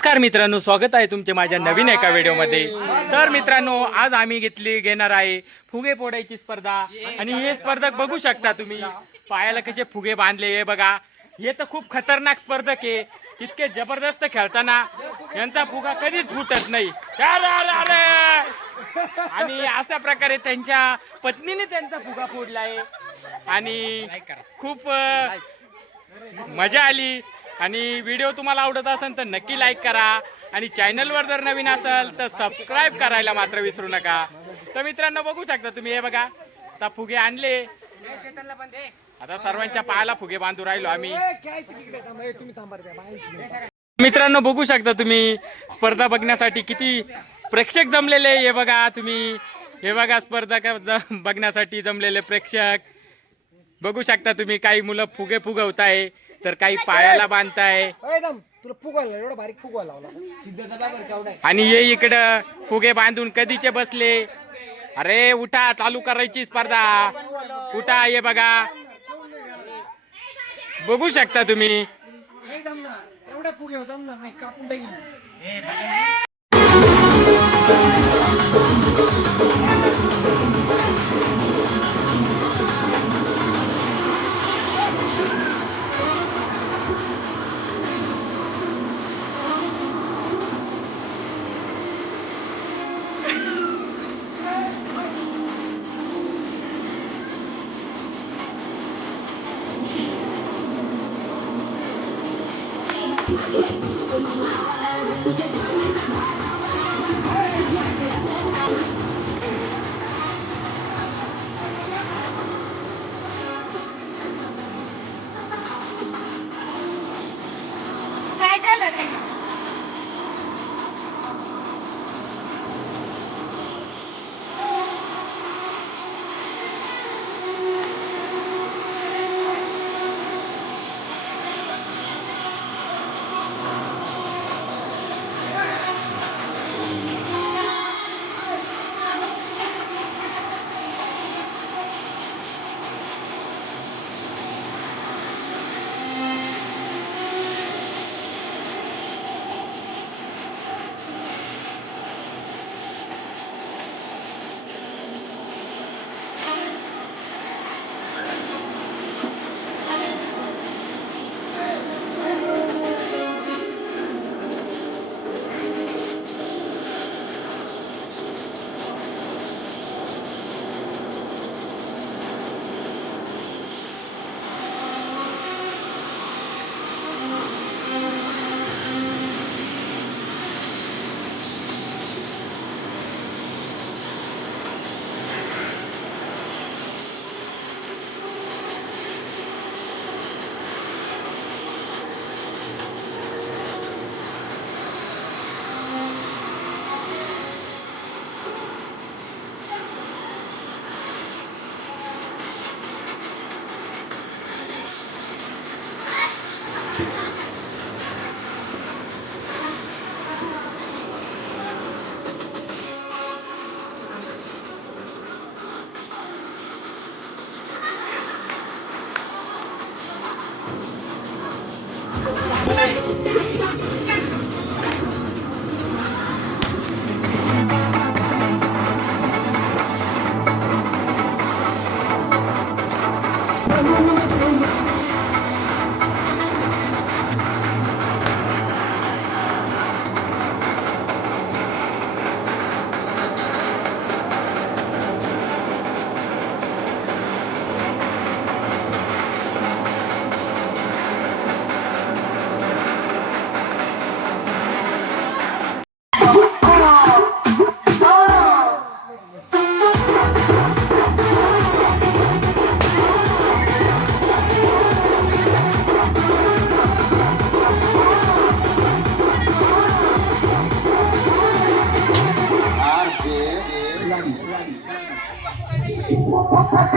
नमस्कार मित्रांनो, स्वागत आहे तुमचे माझ्या नवीन एका व्हिडिओमध्ये। तर मित्रांनो, आज आम्ही घेणार आहे फुगे फोडायची स्पर्धा। आणि हे स्पर्धक बघू शकता तुम्ही, पायाला कसे फुगे बांधले हे बघा। हे तर खूप खतरनाक स्पर्धक आहे, इतके जबरदस्त खेळताना यांचा फुगा कधीच फुटत नाही। आणि अशा प्रकारे त्यांच्या पत्नीने त्यांचा फुगा फोडला आहे आणि खूप मजा आली। आणि व्हिडिओ तुम्हाला आवडत असेल तर नक्की लाईक करा आणि चॅनलवर जर नवीन असाल तर सबस्क्राईब करायला मात्र विसरू नका। तर मित्रांनो, बघू शकता तुम्ही, हे बघा, आता फुगे आणले। आता सर्वांच्या पायाला फुगे बांधू राहिलो आम्ही। मित्रांनो, बघू शकता तुम्ही, स्पर्धा बघण्यासाठी किती प्रेक्षक जमलेले। हे बघा तुम्ही, हे बघा स्पर्धा बघण्यासाठी जमलेले प्रेक्षक बघू शकता तुम्ही। काही मुलं फुगे फुगवताय तर काही पायाला बांधताय आणि हे इकडं फुगे बांधून कधीचे बसले। अरे उठा, चालू करायची स्पर्धा, उठा। हे बघा, बघू शकता तुम्ही।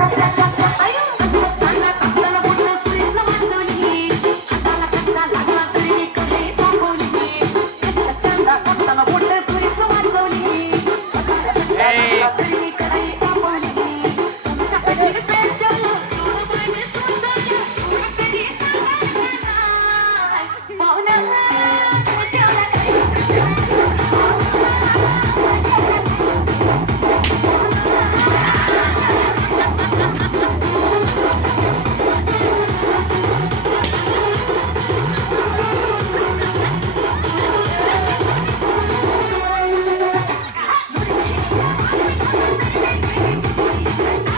Ready.